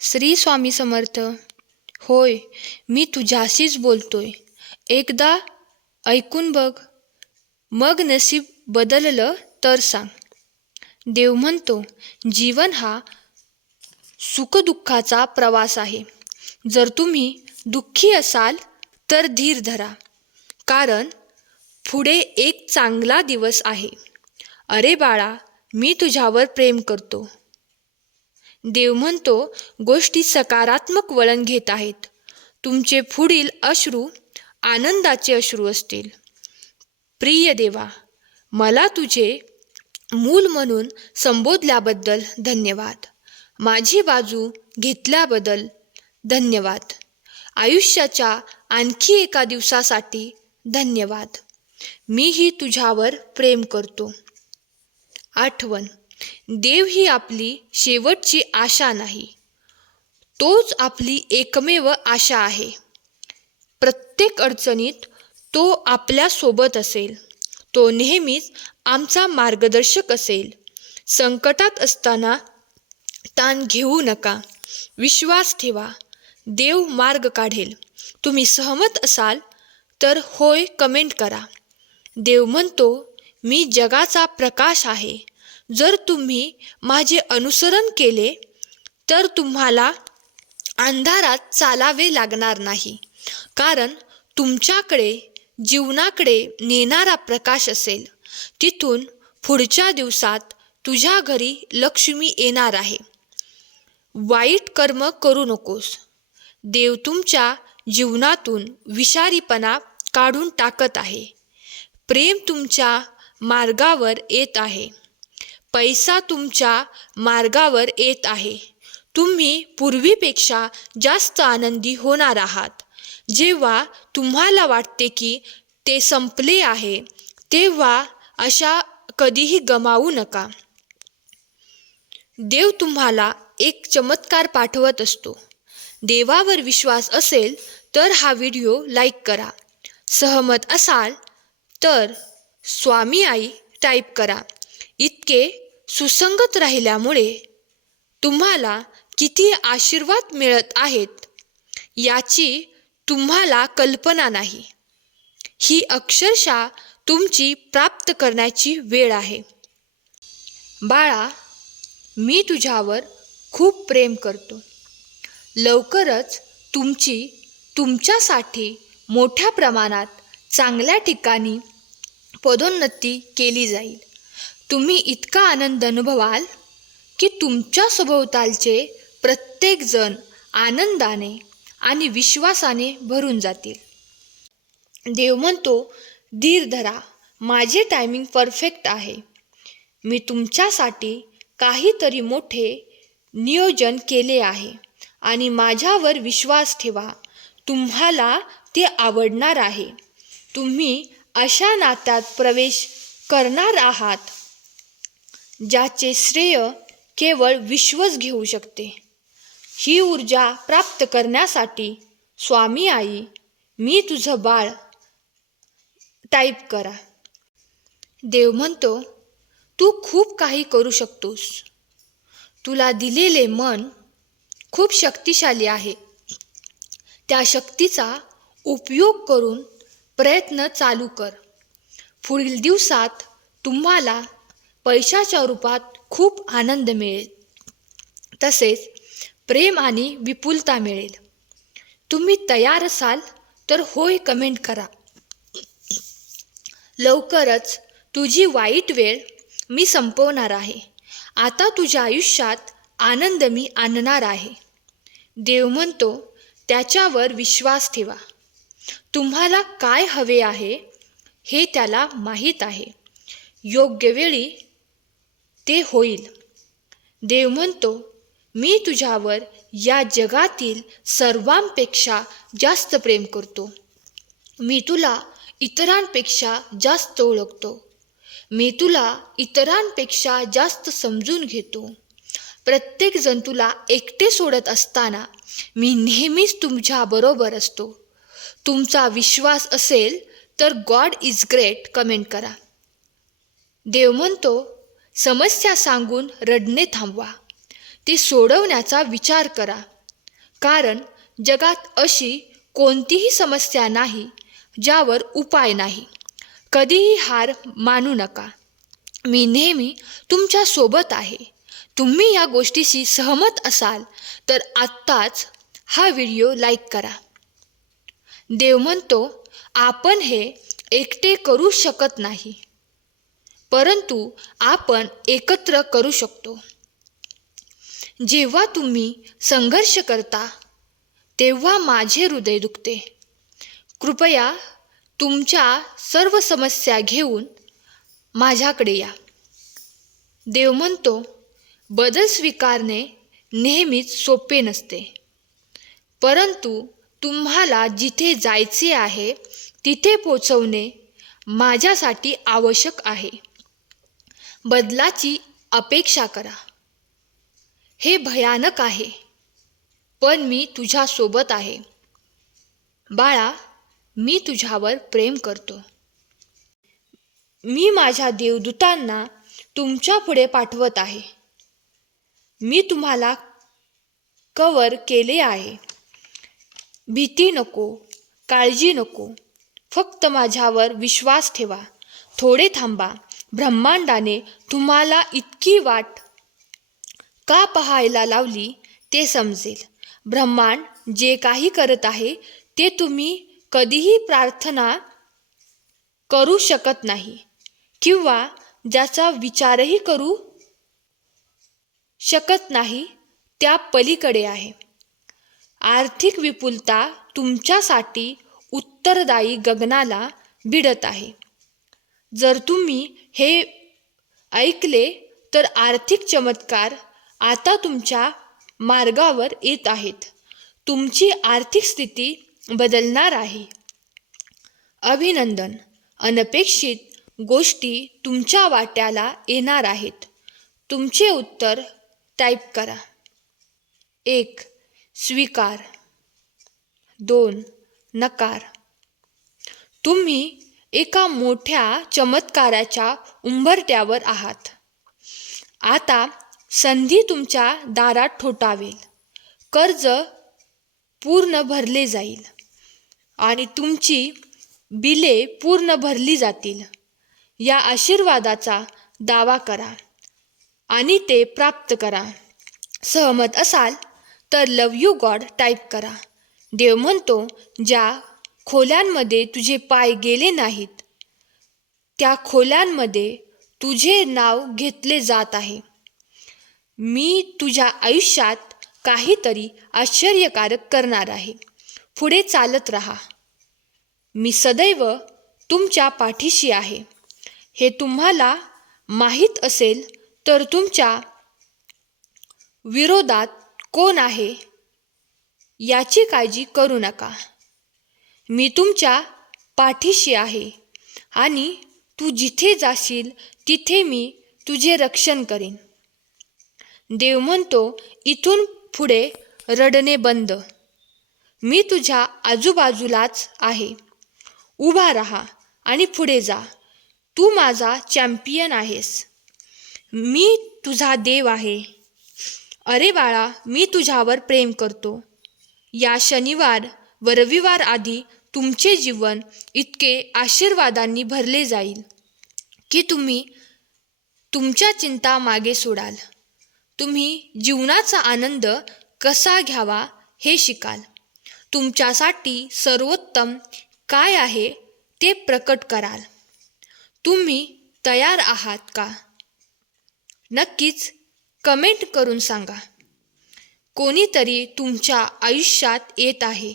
श्री स्वामी समर्थ. होय, मी तुझ्याशीच बोलतोय. एकदा ऐकून बघ, मग नशीब बदललं तर सांग. देव म्हणतो, जीवन हा सुखदुःखाचा प्रवास आहे. जर तुम्ही दुःखी असाल तर धीर धरा, कारण पुढे एक चांगला दिवस आहे. अरे बाळा, मी तुझ्यावर प्रेम करतो. देव म्हणतो, गोष्टी सकारात्मक वळण घेत आहेत. तुमचे पुढील अश्रू आनंदाचे अश्रू असतील. प्रिय देवा, मला तुझे मूल म्हणून संबोधल्याबद्दल धन्यवाद. माझी बाजू घेतल्याबद्दल धन्यवाद. आयुष्याच्या आणखी एका दिवसासाठी धन्यवाद. मीही तुझ्यावर प्रेम करतो. आठवण, देव ही आपली शेवटची आशा नाही, तोच आपली एकमेव आशा आहे. प्रत्येक अडचणीत तो आपल्यासोबत असेल. तो नेहमीच आमचा मार्गदर्शक असेल. संकटात असताना ताण घेऊ नका. विश्वास ठेवा, देव मार्ग काढेल. तुम्ही सहमत असाल तर होय कमेंट करा. देव म्हणतो, मी जगाचा प्रकाश आहे. जर तुम्ही माझे अनुसरण केले तर तुम्हाला अंधारात चालावे लागणार नाही, कारण तुमच्याकडे जीवनाकडे नेणारा प्रकाश असेल. तिथून पुढच्या दिवसात तुझ्या घरी लक्ष्मी येणार आहे. वाईट कर्म करू नकोस. देव तुमच्या जीवनातून विषारीपणा काढून टाकत आहे. प्रेम तुमच्या मार्गावर येत आहे. पैसा तुमच्या मार्गावर येत आहे. तुम्ही पूर्वीपेक्षा जास्त आनंदी होणार आहात. जेव्हा तुम्हाला वाटते की ते संपले आहे, तेव्हा आशा कधीही गमावू नका. देव तुम्हाला एक चमत्कार पाठवत असतो. देवावर विश्वास असेल तर हा व्हिडिओ लाईक करा. सहमत असाल तर स्वामी आई टाईप करा. इतके सुसंगत राहिल्यामुळे तुम्हाला किती आशीर्वाद मिळत आहेत याची तुम्हाला कल्पना नाही. ही अक्षरशः तुमची प्राप्त करण्याची वेळ आहे. बाळा, मी तुझ्यावर खूप प्रेम करतो. लवकरच तुमच्यासाठी मोठ्या प्रमाणात चांगल्या ठिकाणी पदोन्नती केली जाईल. तुम्ही इतका आनंद अनुभवाल की तुमच्या सभोवतालचे प्रत्येकजण आनंदाने आणि विश्वासाने भरून जातील. देव म्हणतो, धीर धरा, माझे टायमिंग परफेक्ट आहे. मी तुमच्यासाठी काहीतरी मोठे नियोजन केले आहे आणि माझ्यावर विश्वास ठेवा. तुम्हाला ते आवडणार आहे. तुम्ही अशा नात्यात प्रवेश करणार आहात ज्याचे श्रेय केवळ विश्वच घेऊ शकते. ही ऊर्जा प्राप्त करण्यासाठी स्वामी आई, मी तुझं बाळ टाईप करा. देव म्हणतो, तू खूप काही करू शकतोस. तुला दिलेले मन खूप शक्तिशाली आहे. त्या शक्तीचा उपयोग करून प्रयत्न चालू कर. पुढील दिवसात तुम्हाला पैशाच्या रूपात खूप आनंद मिळेल, तसेच प्रेम आणि विपुलता मिळेल. तुम्ही तयार असाल तर होय कमेंट करा. लवकरच तुझी वाईट वेळ मी संपवणार आहे. आता तुझ्या आयुष्यात आनंद मी आणणार आहे. देव म्हणतो, त्याच्यावर विश्वास ठेवा. तुम्हाला काय हवे आहे हे त्याला माहीत आहे. योग्य वेळी ते होईल. देव म्हणतो, मी तुझ्यावर या जगातील सर्वांपेक्षा जास्त प्रेम करतो. मी तुला इतरांपेक्षा जास्त ओळखतो. मी तुला इतरांपेक्षा जास्त समजून घेतो. प्रत्येकजण तुला एकटे सोडत असताना मी नेहमीच तुमच्याबरोबर असतो. तुमचा विश्वास असेल तर गॉड इज ग्रेट कमेंट करा. देव म्हणतो, समस्या सांगून रडणे थांबवा. ते सोडवण्याचा विचार करा, कारण जगात अशी कोणतीही समस्या नाही ज्यावर उपाय नाही. कधीही हार मानू नका. मी नेहमी तुमच्या सोबत आहे. तुम्ही या गोष्टीशी सहमत असाल तर आत्ताच हा व्हिडिओ लाईक करा. देव म्हणतो, आपण हे एकटे करू शकत नाही, परंतु आपण एकत्र करू शकतो. जेव्हा तुम्ही संघर्ष करता तेव्हा माझे हृदय दुखते. कृपया तुमच्या सर्व समस्या घेऊन माझ्याकडे या. देव म्हणतो, बदल स्वीकारणे नेहमीच सोपे नसते, परंतु तुम्हाला जिथे जायचे आहे तिथे पोचवणे माझ्यासाठी आवश्यक आहे. बदलाची अपेक्षा करा. हे भयानक आहे, पण मी तुझ्यासोबत आहे. बाळा, मी तुझ्यावर प्रेम करतो. मी माझ्या देवदूतांना तुमच्या पुढे पाठवत आहे. मी तुम्हाला कव्हर केले आहे. भीती नको, काळजी नको. फक्त माझ्यावर विश्वास ठेवा. थोडे थांबा. ब्रह्मांडाने तुम्हाला इतकी वाट का पाहायला लावली ते समजेल. ब्रह्मांड जे काही करत आहे ते तुम्ही कधीही प्रार्थना करू शकत नाही किंवा ज्याचा विचारही करू शकत नाही त्या पलीकडे आहे. आर्थिक विपुलता तुमच्यासाठी उत्तरदायी गगनाला भिडत आहे. जर तुम्ही हे ऐकले तर आर्थिक चमत्कार आता तुमच्या मार्गावर येत आहेत. तुमची आर्थिक स्थिती बदलणार आहे. अभिनंदन. अनपेक्षित गोष्टी तुमच्या वाट्याला येणार आहेत. तुमचे उत्तर टाईप करा. 1. स्वीकार. 2. नकार. तुम्ही एका मोठ्या चमत्काराच्या उंबरठ्यावर आहात. आता संधी तुमच्या दारात ठोठावेल. कर्ज पूर्ण भरले जाईल आणि तुमची बिले पूर्ण भरली जातील. या आशीर्वादाचा दावा करा आणि ते प्राप्त करा. सहमत असाल तर लव यू गॉड टाईप करा. देव म्हणतो, ज्या खोल्यांमध्ये तुझे पाय गेले नाहीत त्या खोल्यांमध्ये तुझे नाव घेतले जात आहे. मी तुझ्या आयुष्यात काहीतरी आश्चर्यकारक करणार आहे. पुढे चालत राहा. मी सदैव तुमच्या पाठीशी आहे. हे तुम्हाला माहीत असेल तर तुमच्या विरोधात कोण आहे याची काळजी करू नका. मी तुमच्या पाठीशी आहे आणि तू जिथे जाशील तिथे मी तुझे रक्षण करेन. देव म्हणतो, इथून पुढे रडणे बंद. मी तुझ्या आजूबाजूलाच आहे. उभा राहा आणि पुढे जा. तू माझा चॅम्पियन आहेस. मी तुझा देव आहे. अरे बाळा, मी तुझ्यावर प्रेम करतो. या शनिवार व रविवार आधी तुमचे जीवन इतके आशीर्वादांनी भरले जाईल की तुम्ही तुमच्या चिंता मागे सोडाल. तुम्ही जीवनाचा आनंद कसा घ्यावा हे शिकाल. तुमच्यासाठी सर्वोत्तम काय आहे ते प्रकट कराल. तुम्ही तयार आहात का? नक्कीच कमेंट करून सांगा. कोणीतरी तुमच्या आयुष्यात येत आहे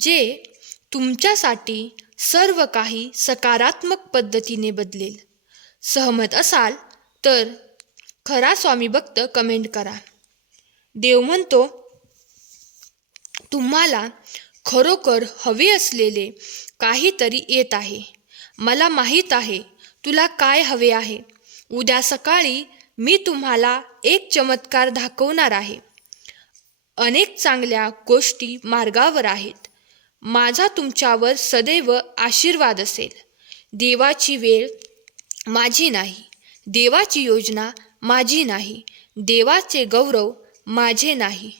जे तुमच्यासाठी सर्व काही सकारात्मक पद्धतीने बदलेल. सहमत असाल तर खरा स्वामी भक्त कमेंट करा. देव म्हणतो, तुम्हाला खरोखर हवे असलेले काहीतरी येत आहे. मला माहीत आहे तुला काय हवे आहे. उद्या सकाळी मी तुम्हाला एक चमत्कार दाखवणार आहे. अनेक चांगल्या गोष्टी मार्गावर आहेत. माझा तुमच्यावर सदैव आशीर्वाद असेल. देवाची वेळ माझी नाही. देवाची योजना माझी नाही. देवाचे गौरव माझे नाही.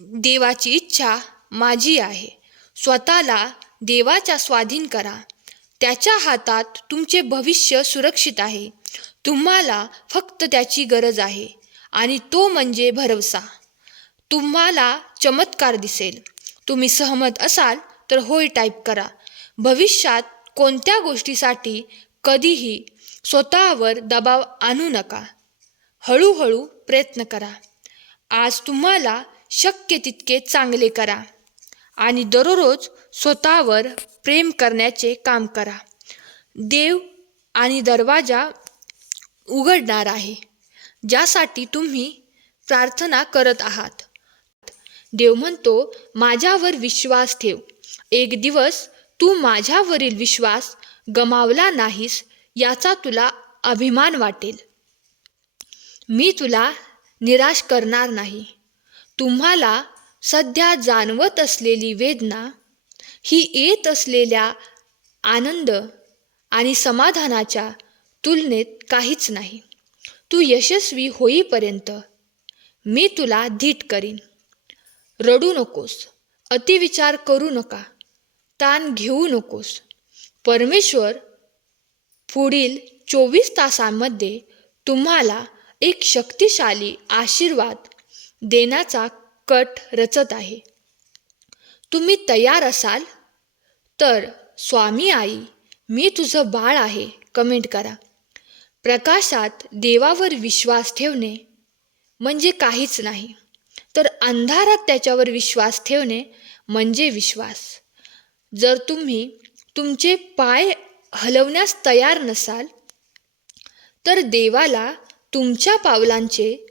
देवाची इच्छा माझी आहे. स्वतःला देवाच्या स्वाधीन करा. त्याच्या हातात तुमचे भविष्य सुरक्षित आहे. तुम्हाला फक्त त्याची गरज आहे आणि तो म्हणजे भरवसा. तुम्हाला चमत्कार दिसेल. तुम्ही सहमत असाल तर होय टाईप करा. भविष्यात कोणत्या गोष्टीसाठी कधीही स्वतःवर दबाव आणू नका. हळूहळू प्रयत्न करा. आज तुम्हाला शक्य तितके चांगले करा आणि दररोज स्वतःवर प्रेम करण्याचे काम करा. देव आणि दरवाजा उघडणार आहे ज्यासाठी तुम्ही प्रार्थना करत आहात. देव म्हणतो, माझ्यावर विश्वास ठेव. एक दिवस तू माझ्यावरील विश्वास गमावला नाहीस याचा तुला अभिमान वाटेल. मी तुला निराश करणार नाही. तुम्हाला सध्या जाणवत असलेली वेदना ही येत असलेल्या आनंद आणि समाधानाच्या तुलनेत काहीच नाही. तू यशस्वी होईपर्यंत मी तुला धीट करीन. रडू नकोस, अतिविचार करू नका, ताण घेऊ नकोस. परमेश्वर पुढील 24 तासांमध्ये तुम्हाला एक शक्तिशाली आशीर्वाद देण्याचा कट रचत आहे. तुम्ही तयार असाल तर स्वामी आई मी तुझं बाळ आहे कमेंट करा. प्रकाशात देवावर विश्वास ठेवणे म्हणजे काहीच नाही, तर अंधारात त्याच्यावर विश्वास ठेवणे म्हणजे विश्वास. जर तुम्ही तुमचे पाय हलवण्यास तयार नसाल तर देवाला तुमच्या पावलांचे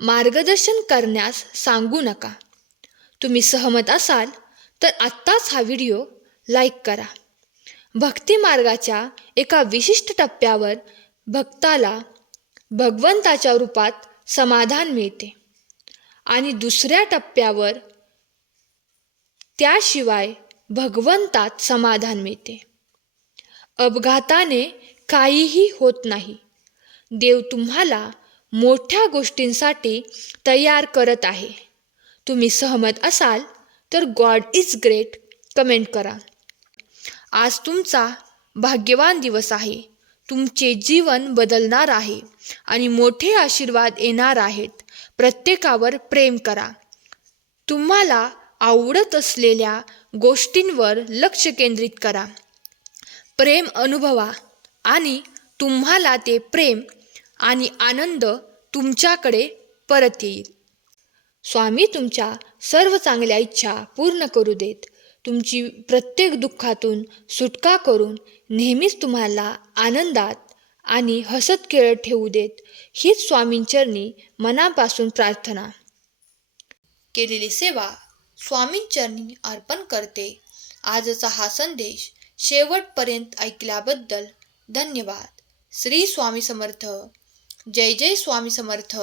मार्गदर्शन करण्यास सांगू नका. तुम्ही सहमत असाल तर आत्ताच हा व्हिडिओ लाईक करा. भक्ती मार्गाच्या एका विशिष्ट टप्प्यावर भक्ताला भगवंताच्या रूपात समाधान मिळते आणि दुसऱ्या टप्प्यावर त्याशिवाय भगवंतात समाधान मिळते. अपघाताने काहीही होत नाही. देव तुम्हाला मोठ्या गोष्टींसाठी तयार करत आहे. तुम्ही सहमत असाल तर गॉड इज ग्रेट कमेंट करा. आज तुमचा भाग्यवान दिवस आहे. तुमचे जीवन बदलणार आहे आणि मोठे आशीर्वाद येणार आहेत. प्रत्येकावर प्रेम करा. तुम्हाला आवडत असलेल्या गोष्टींवर लक्ष केंद्रित करा. प्रेम अनुभवा आणि तुम्हाला ते प्रेम आणि आनंद तुमच्याकडे परत येईल. स्वामी तुमच्या सर्व चांगल्या इच्छा पूर्ण करू देत. तुमची प्रत्येक दुःखातून सुटका करून नेहमीच तुम्हाला आनंदात आणि हसत खेळत ठेवू देत. हीच स्वामींचरणी मनापासून प्रार्थना. केलेली सेवा स्वामींचरणी अर्पण करते. आजचा हा संदेश शेवटपर्यंत ऐकल्याबद्दल धन्यवाद. श्री स्वामी समर्थ. जय जय स्वामी समर्थ.